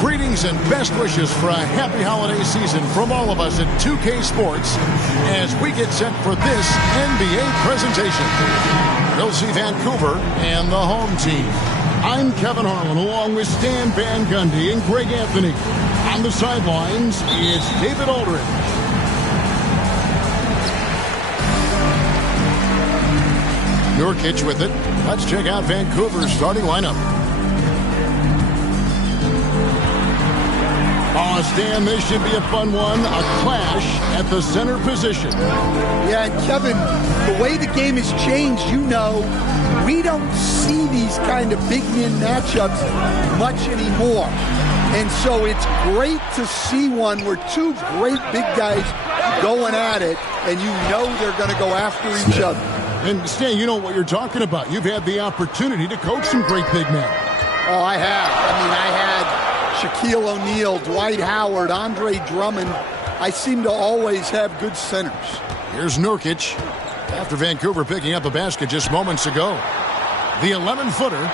Greetings and best wishes for a happy holiday season from all of us at 2K Sports as we get set for this NBA presentation. We'll see Vancouver and the home team. I'm Kevin Harlan along with Stan Van Gundy and Greg Anthony. On the sidelines, it's David Aldridge. Nurkic with it. Let's check out Vancouver's starting lineup. Oh, Stan, this should be a fun one. A clash at the center position. Yeah, and Kevin, the way the game has changed, we don't see these kind of big men matchups much anymore. And so it's great to see one where two great big guys going at it, and they're going to go after each other. And Stan, you know what you're talking about. You've had the opportunity to coach some great big men. Oh, I have. I had Shaquille O'Neal, Dwight Howard, Andre Drummond. I seem to always have good centers. Here's Nurkic after Vancouver picking up a basket just moments ago. The 11-footer.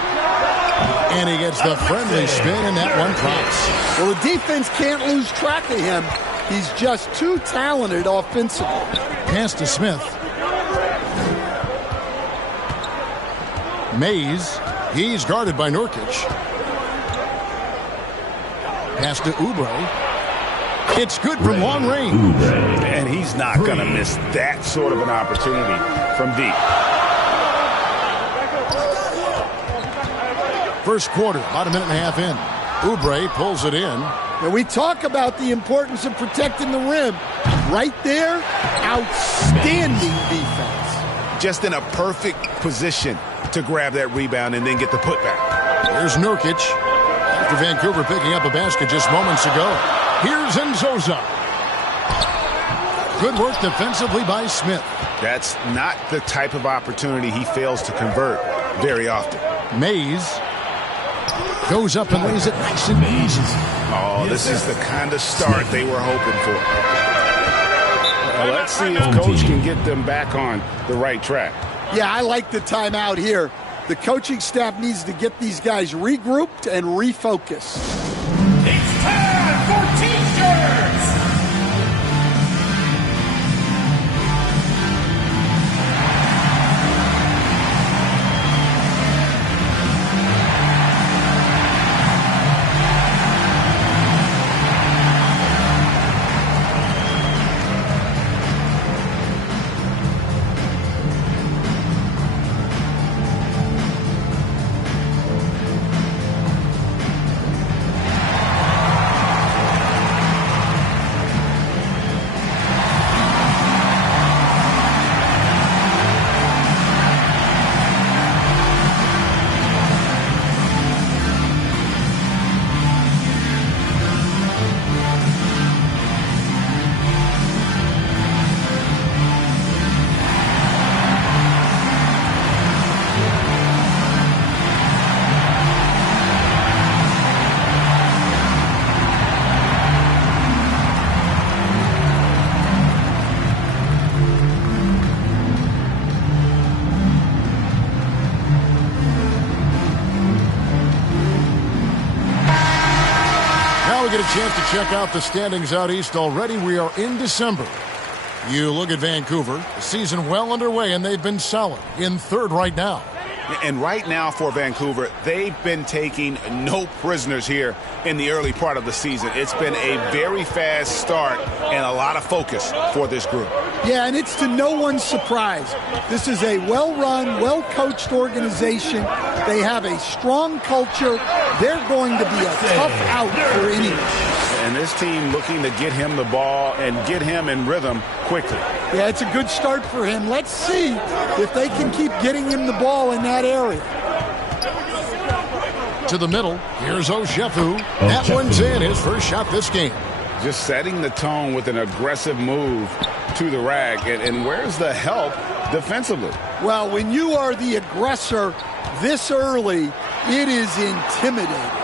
And he gets the friendly spin, and that one drops. Well, the defense can't lose track of him. He's just too talented offensively. Pass to Smith. Mays. He's guarded by Nurkic. Pass to Oubre. It's good from long range. And he's not going to miss that sort of an opportunity from deep. First quarter, about a minute and a half in. Oubre pulls it in. And we talk about the importance of protecting the rim. Right there, outstanding defense. Just in a perfect position to grab that rebound and then get the putback. Here's Nurkic. After Vancouver picking up a basket just moments ago. Here's Nzosa. Good work defensively by Smith. That's not the type of opportunity he fails to convert very often. Mays goes up and lays it nice and easy. Oh, this is the kind of start they were hoping for. Let's see if Coach can get them back on the right track. Yeah, I like the timeout here. The coaching staff needs to get these guys regrouped and refocused. It's time for T-shirts! Get a chance to check out the standings out east already. We are in December. You look at Vancouver, the season well underway, and they've been solid in third right now. And right now for Vancouver, they've been taking no prisoners here in the early part of the season. It's been a very fast start and a lot of focus for this group. Yeah, and it's to no one's surprise. This is a well-run, well-coached organization. They have a strong culture. They're going to be a tough out for anyone. And this team looking to get him the ball and get him in rhythm quickly. Yeah, it's a good start for him. Let's see if they can keep getting him the ball in that area. To the middle, here's Oshefu. That one's in, his first shot this game. Just setting the tone with an aggressive move to the rack. And where's the help defensively? Well, when you are the aggressor this early, it is intimidating.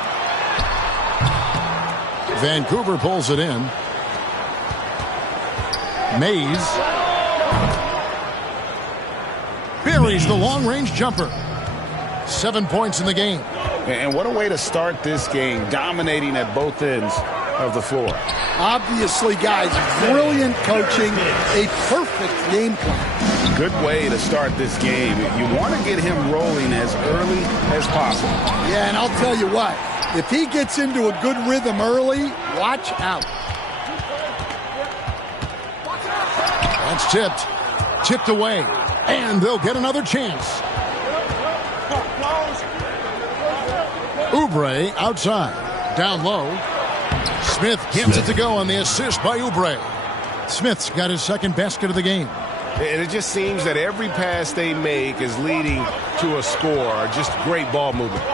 Vancouver pulls it in. Mays buries the long-range jumper. 7 points in the game. And what a way to start this game, dominating at both ends of the floor. Obviously, guys, brilliant coaching, a perfect game plan. Good way to start this game. You want to get him rolling as early as possible. Yeah, and I'll tell you what, if he gets into a good rhythm early, watch out. That's tipped away, and they'll get another chance. Oubre outside, down low. Smith gets it to go on the assist by Oubre. Smith's got his second basket of the game. And it just seems that every pass they make is leading to a score. Just great ball movement.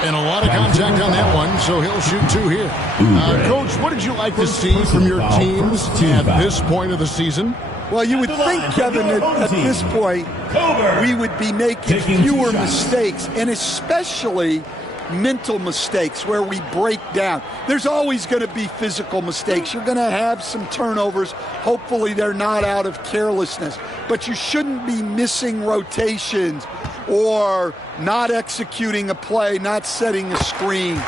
And a lot of contact on that one, so he'll shoot 2 here. Coach, what did you like to see from your teams at this point of the season? Well, you would think, Kevin, that at this point, we would be making fewer mistakes, and especially mental mistakes where we break down. There's always going to be physical mistakes. You're going to have some turnovers. Hopefully they're not out of carelessness. But you shouldn't be missing rotations or not executing a play, not setting a screen.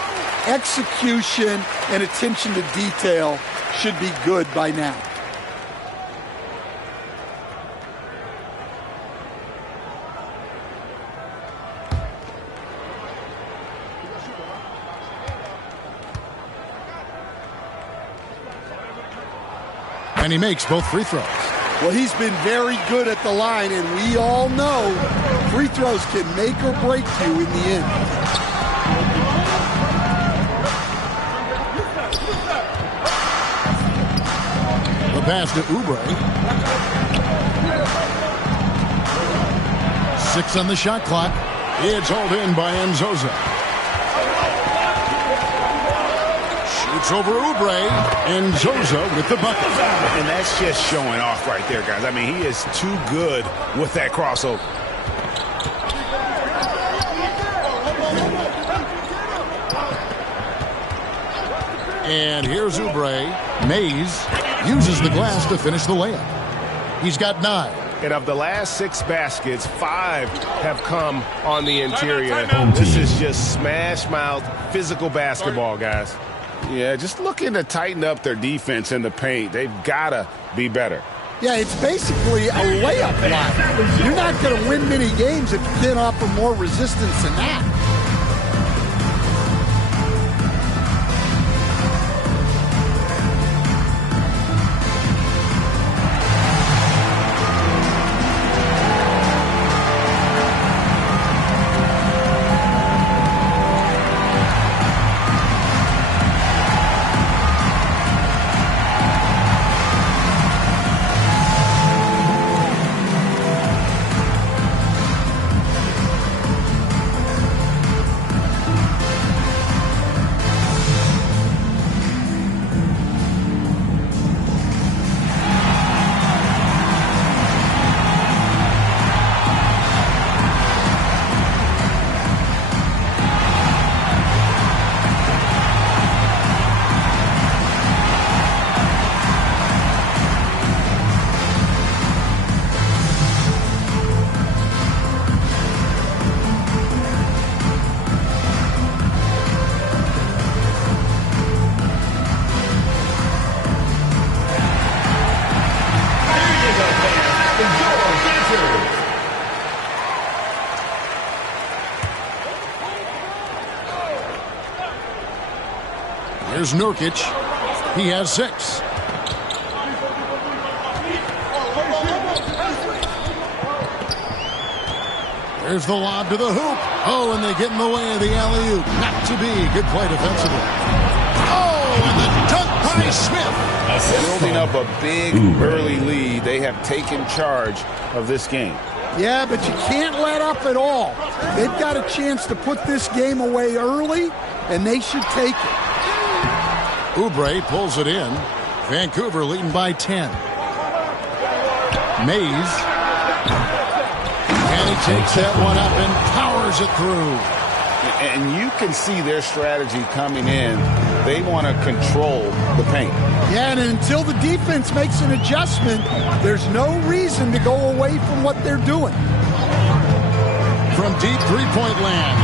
Execution and attention to detail should be good by now. And he makes both free throws. Well, he's been very good at the line, and we all know free throws can make or break you in the end. The pass to Oubre. 6 on the shot clock. It's hauled in by Nzosa. Shoots over Oubre, and Nzosa with the bucket. And that's just showing off right there, guys. I mean, he is too good with that crossover. And here's Oubre. Mays uses the glass to finish the layup. He's got 9. And of the last 6 baskets, 5 have come on the interior. This is just smash-mouth physical basketball, guys. Yeah, just looking to tighten up their defense in the paint. They've got to be better. Yeah, it's basically a layup line. You're not going to win many games if you can't offer more resistance than that. Here's Nurkic. He has 6. There's the lob to the hoop. Oh, and they get in the way of the alley-oop. Not to be. Good play defensively. Oh, and the dunk by Smith. Building up a big early lead. They have taken charge of this game. Yeah, but you can't let up at all. They've got a chance to put this game away early, and they should take it. Oubre pulls it in. Vancouver leading by 10. Mays. And he takes that one up and powers it through. And you can see their strategy coming in. They want to control the paint. Yeah, and until the defense makes an adjustment, there's no reason to go away from what they're doing. From deep three-point land,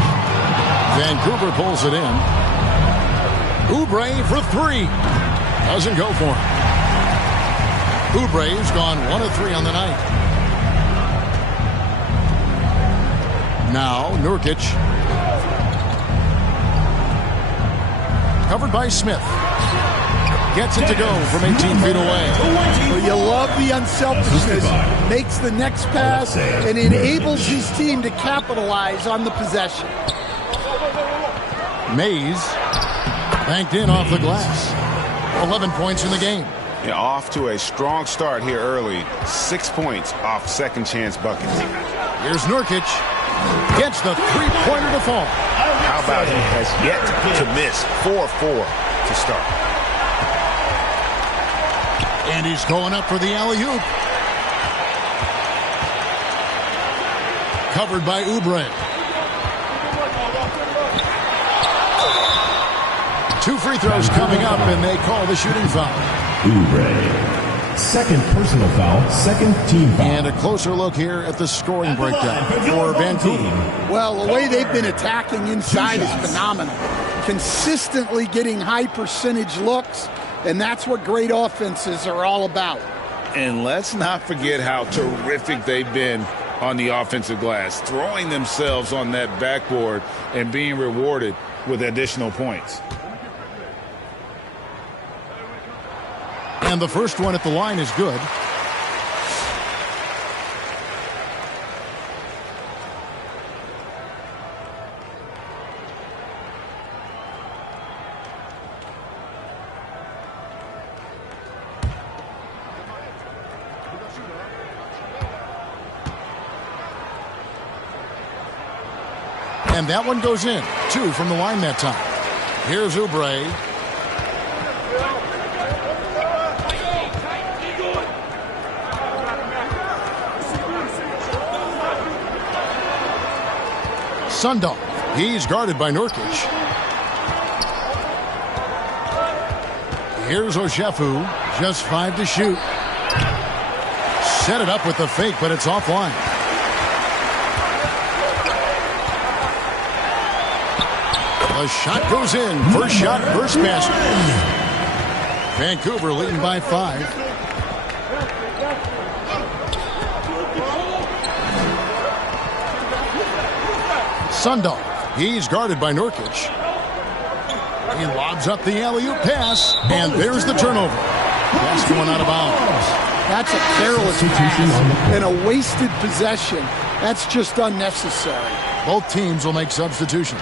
Vancouver pulls it in. Oubre for three. Doesn't go for him. Oubre's gone 1 of 3 on the night. Now Nurkic. Covered by Smith. Gets it to go from 18 feet away. Well, you love the unselfishness. Makes the next pass and enables his team to capitalize on the possession. Mays banked in off the glass. 11 points in the game. Yeah, off to a strong start here early. 6 points off second chance buckets. Here's Nurkic. Gets the three-pointer to fall. How about he has yet to miss 4-4 to start. And he's going up for the alley-oop. Covered by Oubre. 2 free throws coming up, and they call the shooting foul. Oubre. Second personal foul, second team foul. And a closer look here at the scoring breakdown for Vancouver. Well, the way they've been attacking inside is phenomenal. Consistently getting high percentage looks, and that's what great offenses are all about. And let's not forget how terrific they've been on the offensive glass, throwing themselves on that backboard and being rewarded with additional points. And the first one at the line is good. And that one goes in. 2 from the line that time. Here's Oubre. Sundal. He's guarded by Nurkic. Here's Oshefu. Just 5 to shoot. Set it up with the fake, but it's offline. The shot goes in. First shot, first basket. Vancouver leading by 5. Sundal. He's guarded by Nurkic. He lobs up the alley-oop pass, and there's the turnover. Pass going out of bounds. That's a careless pass and a wasted possession. That's just unnecessary. Both teams will make substitutions.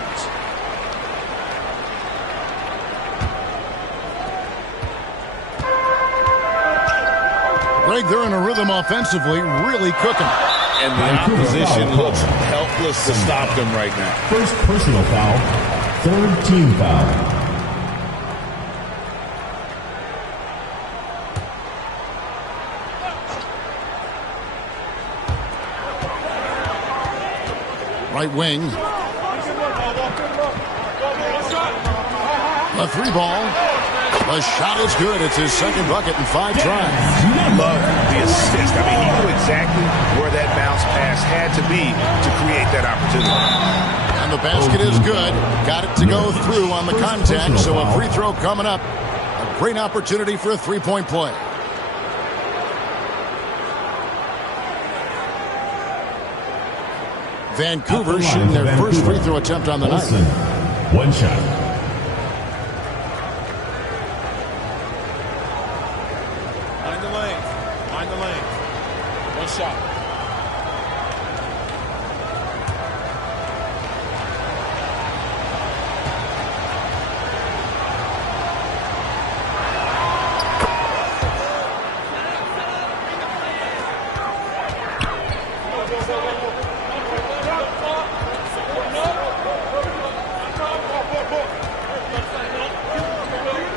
Greg, they're in a rhythm offensively, really cooking. And the opposition looks helpless to stop them right now. First personal foul, third team foul. Right wing. A 3 ball. The shot is good. It's his second bucket in 5 tries. Love the assist. I mean, he knew exactly where that bounce pass had to be to create that opportunity. And the basket is good. Got it to go through on the contact, so a free throw coming up. A great opportunity for a 3-point play. Vancouver shooting their first free throw attempt on the night. One shot.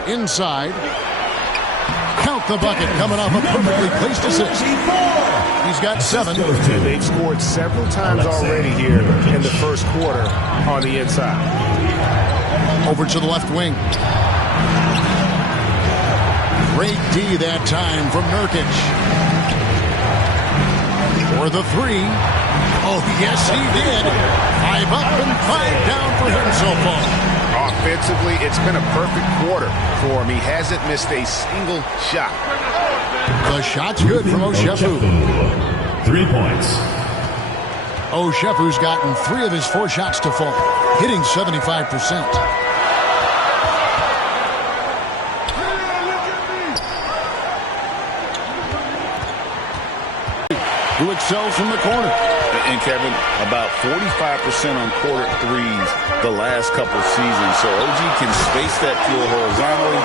Inside. Count the bucket coming off a perfectly placed assist. He's got 7. And they've scored several times already here in the first quarter on the inside. Over to the left wing. Great D that time from Nurkic. For the 3. Oh, yes, he did. 5 up and 5 down for him so far. Offensively, it's been a perfect quarter for him. He hasn't missed a single shot. The shot's good from Oshefu. 3 points. Oshefu's gotten 3 of his 4 shots to fall, hitting 75%. Who excels from the corner. And Kevin, about 45% on quarter threes the last couple seasons. So OG can space that floor horizontally.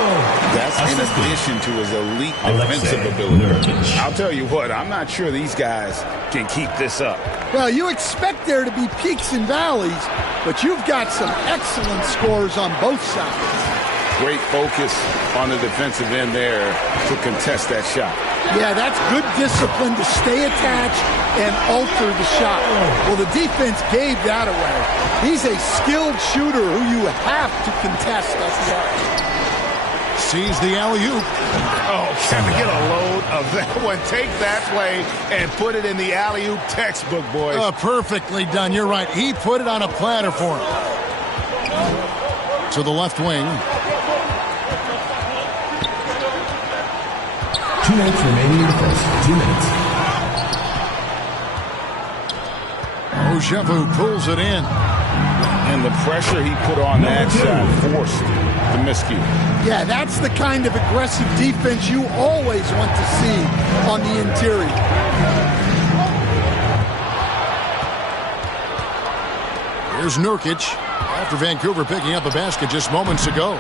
That's in addition to his elite defensive ability. I'll tell you what, I'm not sure these guys can keep this up. Well, you expect there to be peaks and valleys, but you've got some excellent scores on both sides. Great focus on the defensive end there to contest that shot. Yeah, that's good discipline to stay attached and alter the shot. Well, the defense gave that away. He's a skilled shooter who you have to contest as well. Sees the alley-oop. Oh, can to get a load of that one. Take that play and put it in the alley-oop textbook, boys. Perfectly done. You're right. He put it on a platter for him. To the left wing. 2 minutes remaining in the first. 2 minutes. Oshefu pulls it in. And the pressure he put on that shot forced the miscue. Yeah, that's the kind of aggressive defense you always want to see on the interior. Here's Nurkic after Vancouver picking up a basket just moments ago.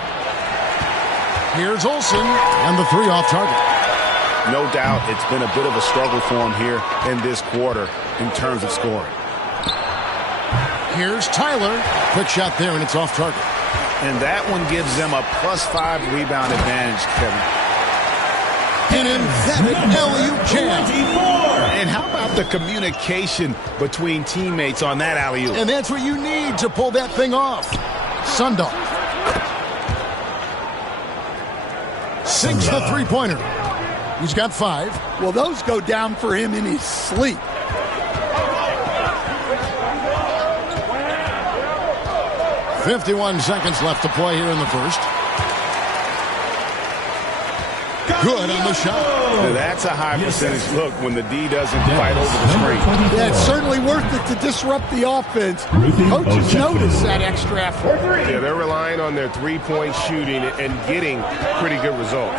Here's Olsen and the 3 off target. No doubt it's been a bit of a struggle for him here in this quarter in terms of scoring. Here's Tyler. Quick shot there, and it's off target. And that one gives them a +5 rebound advantage, Kevin. An emphatic alley-oop jam. And how about the communication between teammates on that alley-oop? And that's what you need to pull that thing off. Sundar. 6 the three-pointer. He's got 5. Well, those go down for him in his sleep. .51 seconds left to play here in the first. Good on the shot. Now that's a high percentage look when the D doesn't fight over the screen. Yeah, it's certainly worth it to disrupt the offense. Coaches notice that extra effort. Yeah, they're relying on their three-point shooting and getting pretty good results.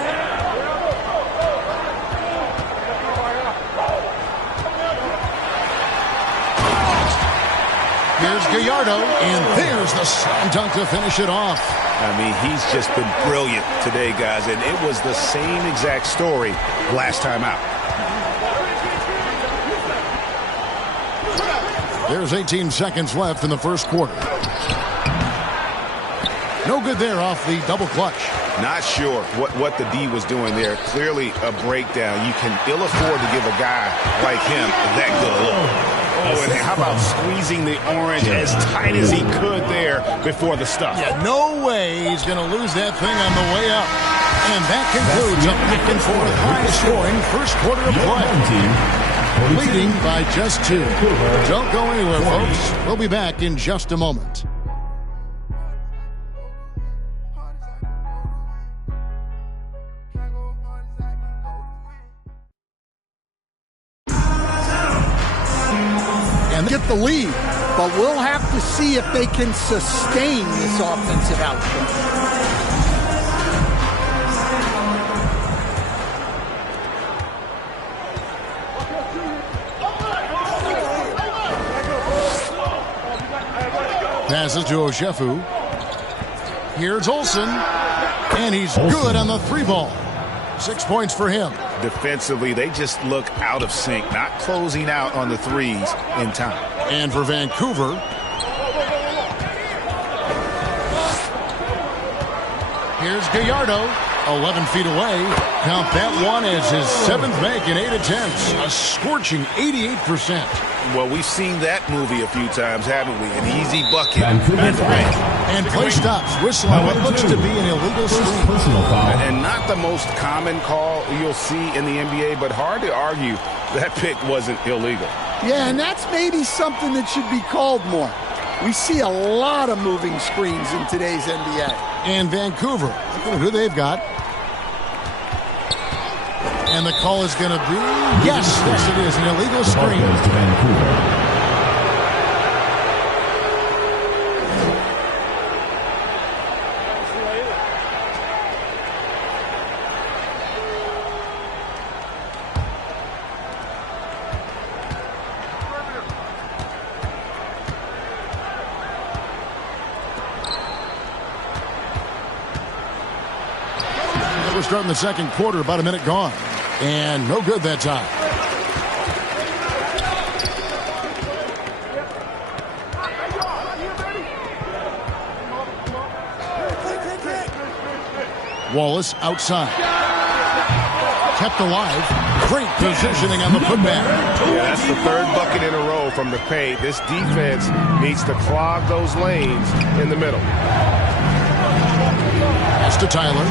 Here's Gallardo, and there's the slam dunk to finish it off. I mean, he's just been brilliant today, guys, and it was the same exact story last time out. There's 18 seconds left in the first quarter. No good there off the double clutch. Not sure what the D was doing there. Clearly a breakdown. You can ill afford to give a guy like him that good a look. Oh, and how about squeezing the orange as tight as he could there before the stuff? Yeah, no way he's going to lose that thing on the way up. And that concludes a back-and-forth high-scoring first quarter of play. Leading by just 2. Don't go anywhere, folks. We'll be back in just a moment. Get the lead, but we'll have to see if they can sustain this offensive output. Passes to Oshefu. Here's Olsen, and he's good on the 3-ball. 6 points for him. Defensively, they just look out of sync, not closing out on the threes in time. And for Vancouver, here's Gallardo. 11 feet away. Count that one as his 7th make in 8 attempts. A scorching 88%. Well, we've seen that movie a few times, haven't we? An easy bucket. That's right. And play stops. Whistle on what looks to be an illegal screen. Personal foul. And not the most common call you'll see in the NBA, but hard to argue that pick wasn't illegal. Yeah, and that's maybe something that should be called more. We see a lot of moving screens in today's NBA. And Vancouver, look at who they've got. And the call is going to be, yes, it is, an illegal screen. Ball goes to Vancouver. We're starting the second quarter, about a minute gone. And no good that time. Wallace outside. Kept alive. Great positioning on the putback. Yeah, that's the 3rd bucket in a row from the paint. This defense needs to clog those lanes in the middle. Pass to Tyler.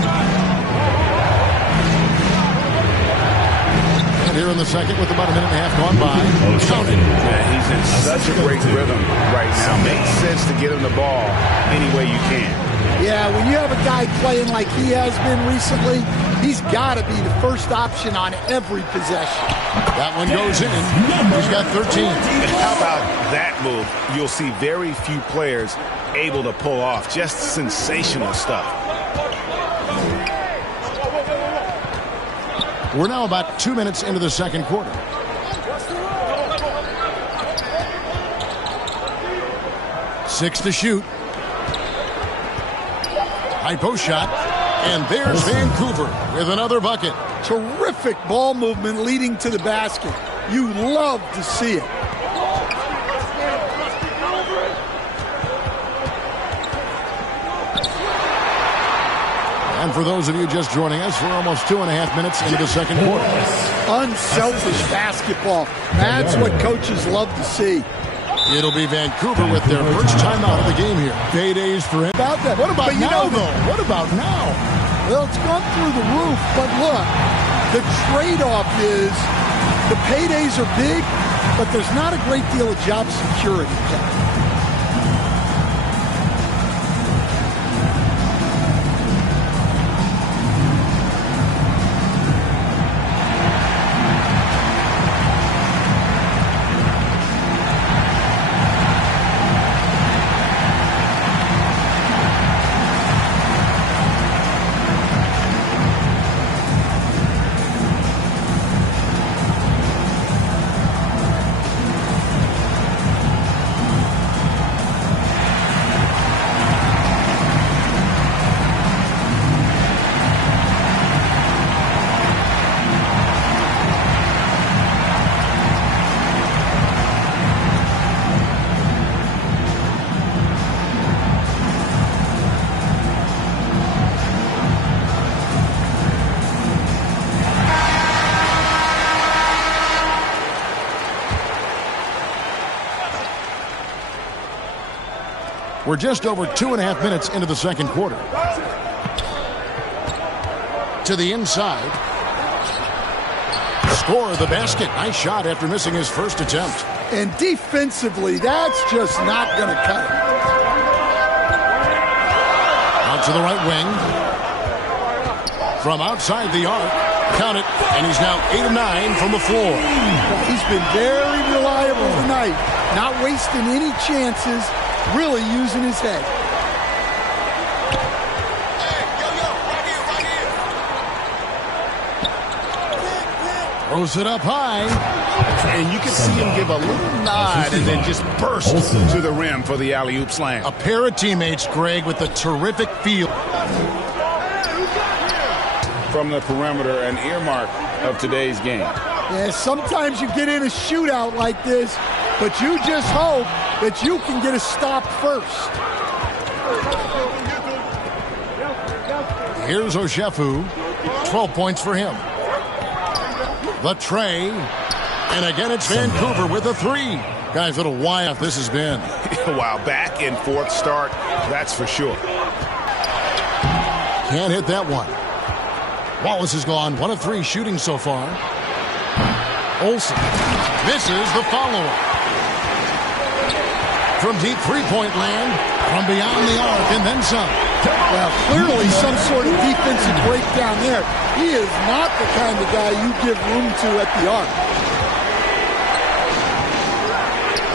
Here in the second with about a minute and a half gone by. Counted. Man, he's in such a great rhythm right now. Makes sense to get him the ball any way you can. Yeah, when you have a guy playing like he has been recently, he's got to be the first option on every possession. That one goes in. He's got 13. And how about that move? You'll see very few players able to pull off. Just sensational stuff. We're now about 2 minutes into the second quarter. Six to shoot. High post shot. And there's Vancouver with another bucket. Terrific ball movement leading to the basket. You love to see it. And for those of you just joining us, we're almost 2.5 minutes into the second quarter. Unselfish basketball. That's what coaches love to see. It'll be Vancouver with their first time out of the game here. Paydays for him. About that. What about now, though? What about now? Well, it's gone through the roof, but look, the trade-off is the paydays are big, but there's not a great deal of job security. We're just over 2.5 minutes into the second quarter. To the inside. Score the basket. Nice shot after missing his first attempt. And defensively, that's just not going to cut it. Out to the right wing. From outside the arc. Count it. And he's now 8 of 9 from the floor. He's been very reliable tonight. Not wasting any chances. Really using his head. Throws it up high. And you can see him give a little nod and then just burst to the rim for the alley-oop slam. A pair of teammates, Greg, with a terrific feel. From the perimeter, an earmark of today's game. Yeah, sometimes you get in a shootout like this, but you just hope that you can get a stop first. Here's Oshefu. 12 points for him. The tray. And again, it's Vancouver with a three. Guys, what a why-off this has been. Wow, back and forth start, that's for sure. Can't hit that one. Wallace is gone. 1 of 3 shooting so far. Olsen misses the follow-up. From deep three-point land, from beyond the arc, and then some. Well, clearly some sort of defensive breakdown there. He is not the kind of guy you give room to at the arc.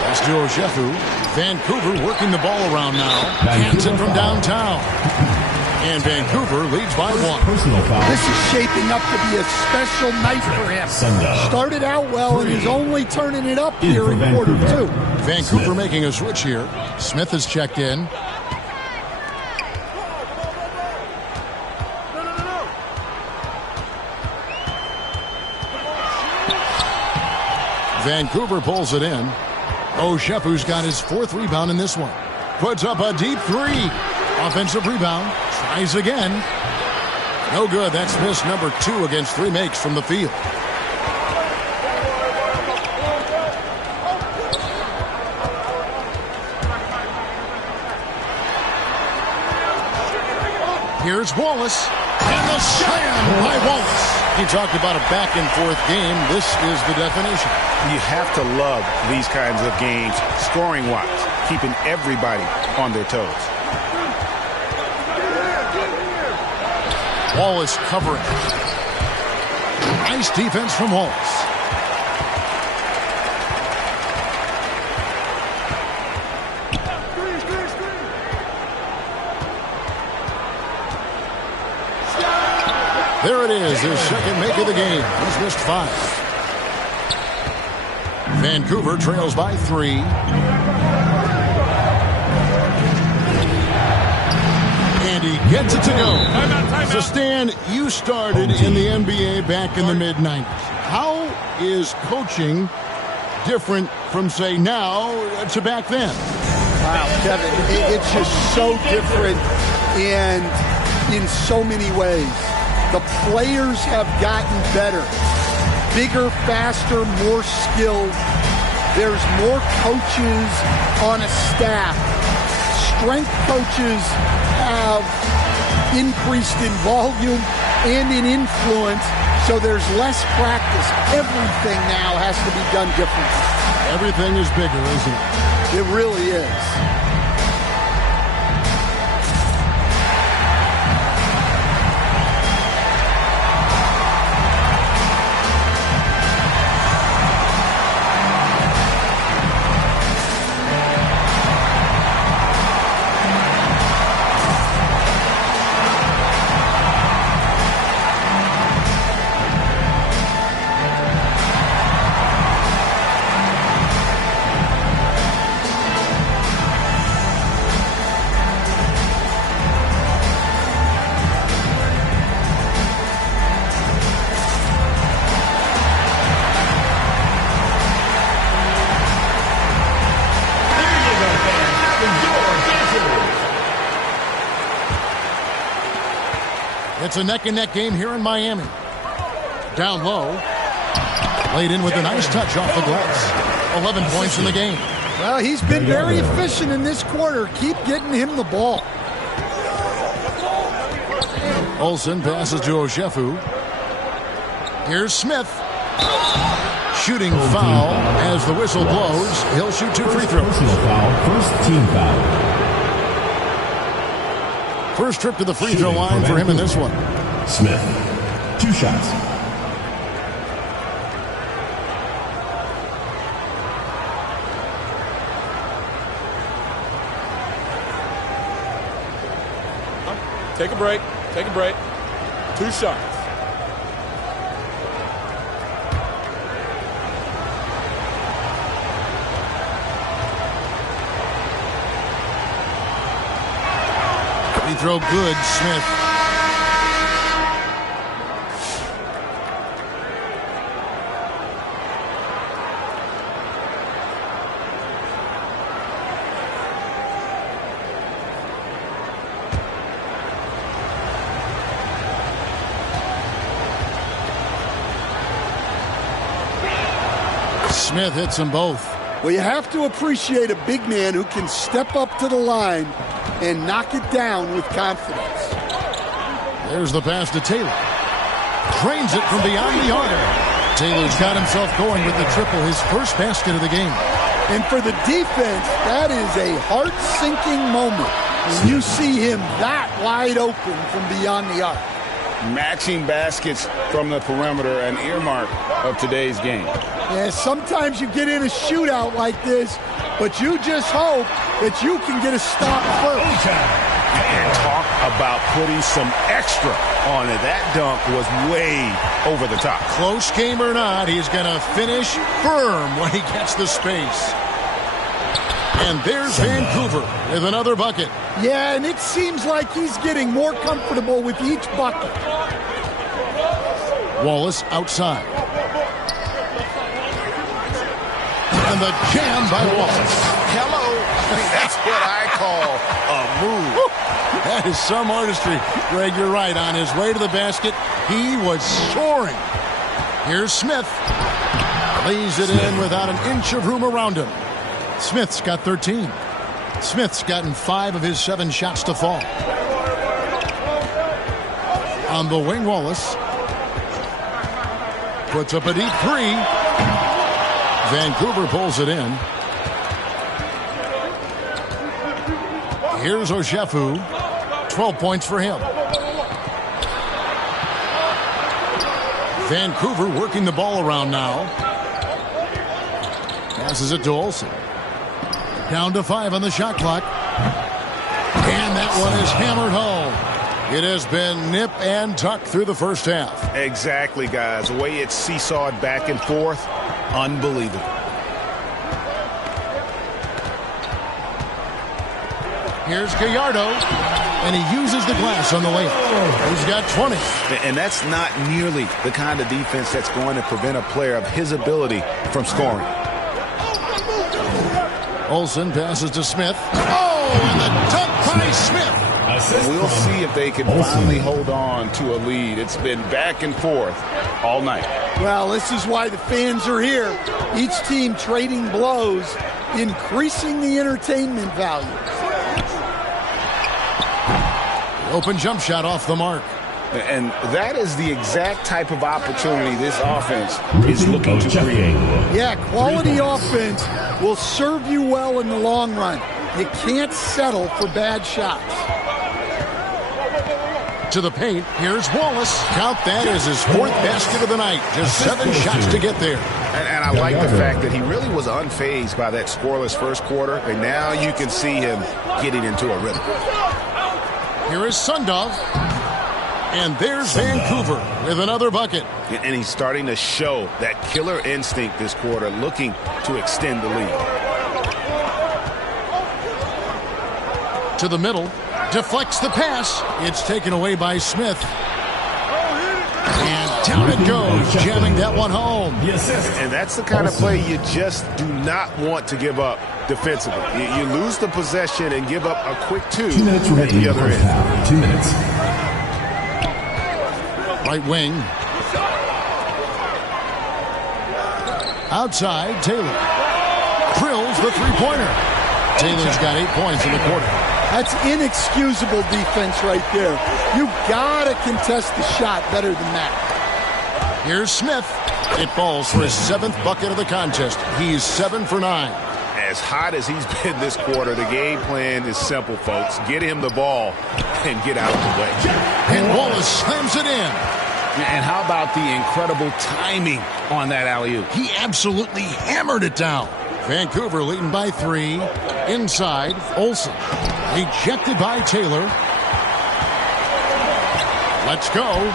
That's to Oshefu. Vancouver working the ball around now. Hansen from downtown. And Vancouver leads by 1. Personal foul. This is shaping up to be a special night for him. Started out well and is only turning it up here in quarter 2. Vancouver making a switch here. Smith is checked in. Vancouver pulls it in. Oshefu's got his 4th rebound in this one. Puts up a deep 3. Offensive rebound. Tries again. No good. That's miss number 2 against 3 makes from the field. Here's Wallace. And the slam by Wallace. He talked about a back-and-forth game. This is the definition. You have to love these kinds of games, scoring-wise, keeping everybody on their toes. Wallace covering. Nice defense from Wallace. There it is, his second make of the game. He's missed 5. Vancouver trails by 3. And he gets it to go. So, Stan, you started in the NBA back in the mid-90s. How is coaching different from, say, now to back then? Wow, Kevin, it's just so different and in so many ways. The players have gotten better. Bigger, faster, more skilled. There's more coaches on a staff. Strength coaches have increased in volume and in influence, so there's less practice. Everything now has to be done differently. Everything is bigger, isn't it? It really is. It's a neck-and-neck game here in Miami. Down low. Laid in with a nice touch off the glass. 11 points in the game. Well, he's been very efficient in this quarter. Keep getting him the ball. Olsen passes to Oshefu. Here's Smith. Shooting foul as the whistle blows. He'll shoot 2 free throws. Personal foul, first team foul. First trip to the free throw line for him in this one. Smith, 2 shots. Take a break. Take a break. 2 shots. Free throw good, Smith. Smith hits them both. Well, you have to appreciate a big man who can step up to the line and knock it down with confidence. There's the pass to Taylor. Drains it from beyond the arc. Taylor's got himself going with the triple, his first basket of the game. And for the defense, that is a heart-sinking moment when you see him that wide open from beyond the arc. Matching baskets from the perimeter, an earmark of today's game. Yeah, sometimes you get in a shootout like this, but you just hope that you can get a stop first. And talk about putting some extra on it. That dunk was way over the top. Close game or not, he's going to finish firm when he gets the space. And there's Vancouver with another bucket. Yeah, and it seems like he's getting more comfortable with each bucket. Wallace outside. And the jam by Wallace. Hello. That's what I call a move. That is some artistry. Greg, you're right. On his way to the basket, he was soaring. Here's Smith. Lays it in without an inch of room around him. Smith's got 13. Smith's gotten 5 of his 7 shots to fall. On the wing, Wallace puts up a deep 3. Vancouver pulls it in. Here's Oshefu. 12 points for him. Vancouver working the ball around now. Passes it to Olsen. Down to 5 on the shot clock. And that one is hammered home. It has been nip and tuck through the first half. Exactly, guys. The way it's seesawed back and forth, unbelievable. Here's Gallardo, and he uses the glass on the layup. He's got 20. And that's not nearly the kind of defense that's going to prevent a player of his ability from scoring. Olsen passes to Smith. Oh, and the dunk by Smith. We'll see if they can finally hold on to a lead. It's been back and forth all night. Well, this is why the fans are here. Each team trading blows, increasing the entertainment value. Open jump shot off the mark. And that is the exact type of opportunity this offense is looking to create. Yeah, quality offense will serve you well in the long run. You can't settle for bad shots. To the paint, here's Wallace. Count that as his 4th basket of the night. Just 7 shots to get there. And I like the fact that he really was unfazed by that scoreless first quarter, and now you can see him getting into a rhythm. Here is Sundov. And there's Vancouver with another bucket. And he's starting to show that killer instinct this quarter, looking to extend the lead. To the middle. Deflects the pass. It's taken away by Smith. And down it goes, jamming that one home. And that's the kind of play you just do not want to give up defensively. You lose the possession and give up a quick 2 at the other end. 2 minutes. Right wing. Outside, Taylor. Drills the three-pointer. Taylor's got 8 points in the quarter. That's inexcusable defense right there. You gotta contest the shot better than that. Here's Smith. It falls for his 7th bucket of the contest. He's 7 for 9. As hot as he's been this quarter, the game plan is simple, folks. Get him the ball and get out of the way. And Wallace slams it in. And how about the incredible timing on that alley-oop? He absolutely hammered it down. Vancouver leading by 3. Inside, Olsen. Ejected by Taylor. Let's go.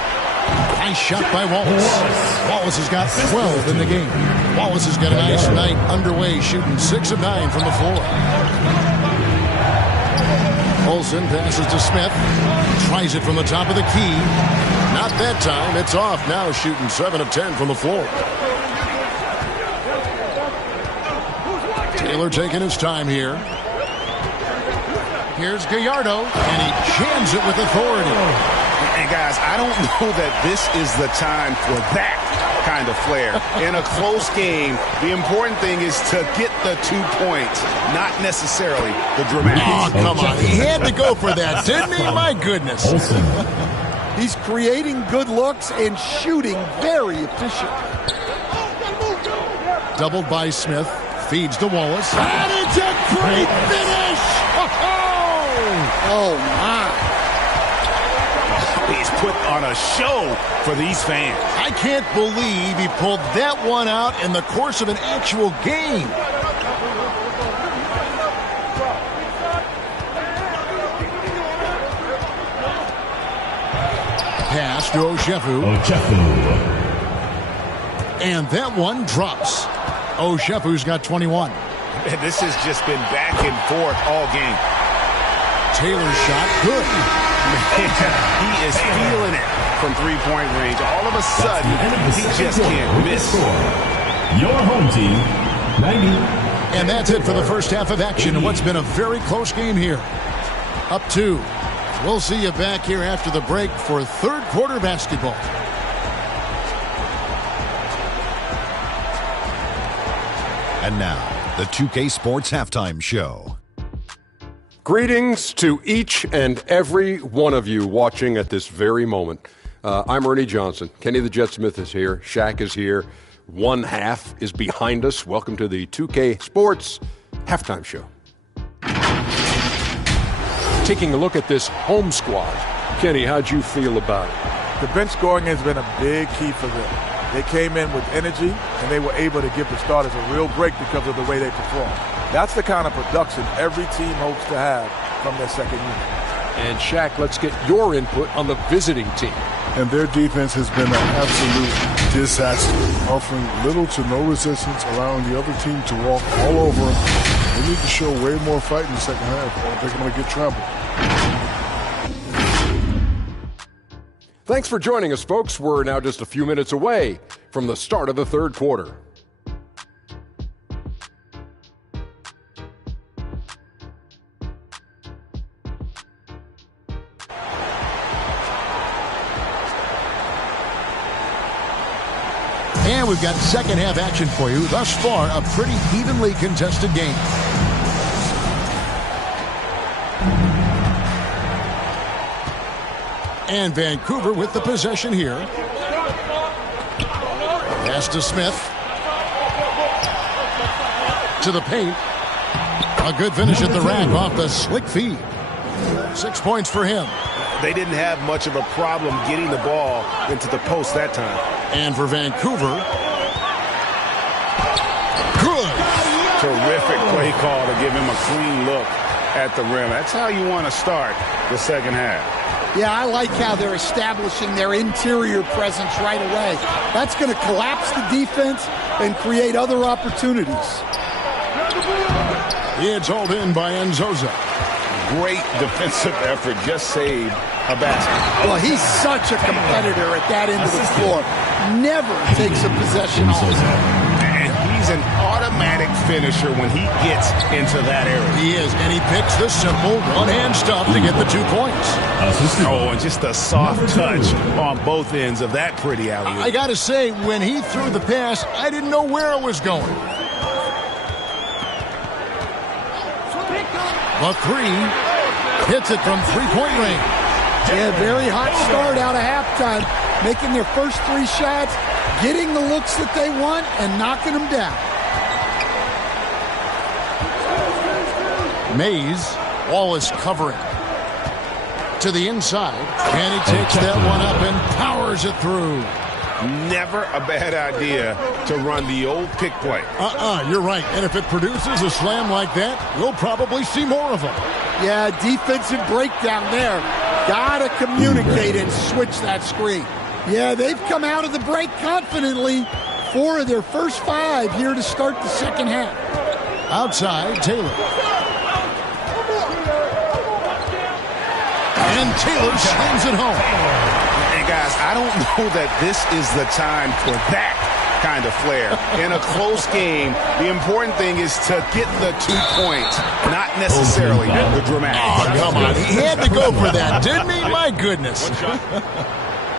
Nice shot by Wallace. Wallace has got 12 in the game. Wallace has got a nice night underway, shooting 6 of 9 from the floor. Olsen passes to Smith. Tries it from the top of the key. Not that time. It's off now, shooting 7 of 10 from the floor. Taylor taking his time here. Here's Gallardo, and he jams it with authority. And guys, I don't know that this is the time for that kind of flair. In a close game, the important thing is to get the 2 points, not necessarily the dramatics. Oh, come on. He had to go for that, didn't he? My goodness. He's creating good looks and shooting very efficient. Doubled by Smith. Feeds to Wallace. And it's a great finish! Oh, my. He's put on a show for these fans. I can't believe he pulled that one out in the course of an actual game. Pass to Oshefu. And that one drops. Oshefu's got 21. And this has just been back and forth all game. Taylor's shot, good. He is feeling it from three-point range. All of a sudden, he just can't miss. Your home team, 90. And that's it for the first half of action in what's been a very close game here. Up 2. We'll see you back here after the break for third quarter basketball. And now, the 2K Sports Halftime Show. Greetings to each and every one of you watching at this very moment. I'm Ernie Johnson. Kenny the Jet Smith is here. Shaq is here. One half is behind us. Welcome to the 2K Sports Halftime Show. Taking a look at this home squad. Kenny, how'd you feel about it? The bench scoring has been a big key for them. They came in with energy, and they were able to give the starters a real break because of the way they performed. That's the kind of production every team hopes to have from their second unit. And Shaq, let's get your input on the visiting team. And their defense has been an absolute disaster, offering little to no resistance, allowing the other team to walk all over them. They need to show way more fight in the second half, or they're going to get trampled. Thanks for joining us, folks. We're now just a few minutes away from the start of the third quarter. And we've got second half action for you. Thus far, a pretty evenly contested game. And Vancouver with the possession here. Pass to Smith. To the paint. A good finish at the rack off the slick feed. 6 points for him. They didn't have much of a problem getting the ball into the post that time. And for Vancouver. Good. Terrific play call to give him a clean look at the rim. That's how you want to start the second half. Yeah, I like how they're establishing their interior presence right away. That's going to collapse the defense and create other opportunities. It's hauled in by Enzoza. Great defensive effort. Just saved a basket. Well, he's such a competitor at that end of the floor. Never takes a possession off. And he's an automatic finisher when he gets into that area. He is, and he picks the simple one-hand stuff to get the 2 points. Oh, and just a soft touch on both ends of that pretty alley-oop. I got to say, when he threw the pass, I didn't know where it was going. The 3 hits it from three-point range. Yeah, very hot start out of halftime. Making their first 3 shots, getting the looks that they want, and knocking them down. Mays, Wallace covering. To the inside, and he takes that one up and powers it through. Never a bad idea to run the old pick play. You're right. And if it produces a slam like that, we'll probably see more of them. Yeah, defensive breakdown there. Gotta communicate and switch that screen. Yeah, they've come out of the break confidently. 4 of their first 5 here to start the second half. Outside, Taylor. And Taylor slams it home. And guys, I don't know that this is the time for that kind of flair. In a close game, the important thing is to get the 2 points, not necessarily the dramatic. Oh, come on. He had to go for that, didn't he? My goodness.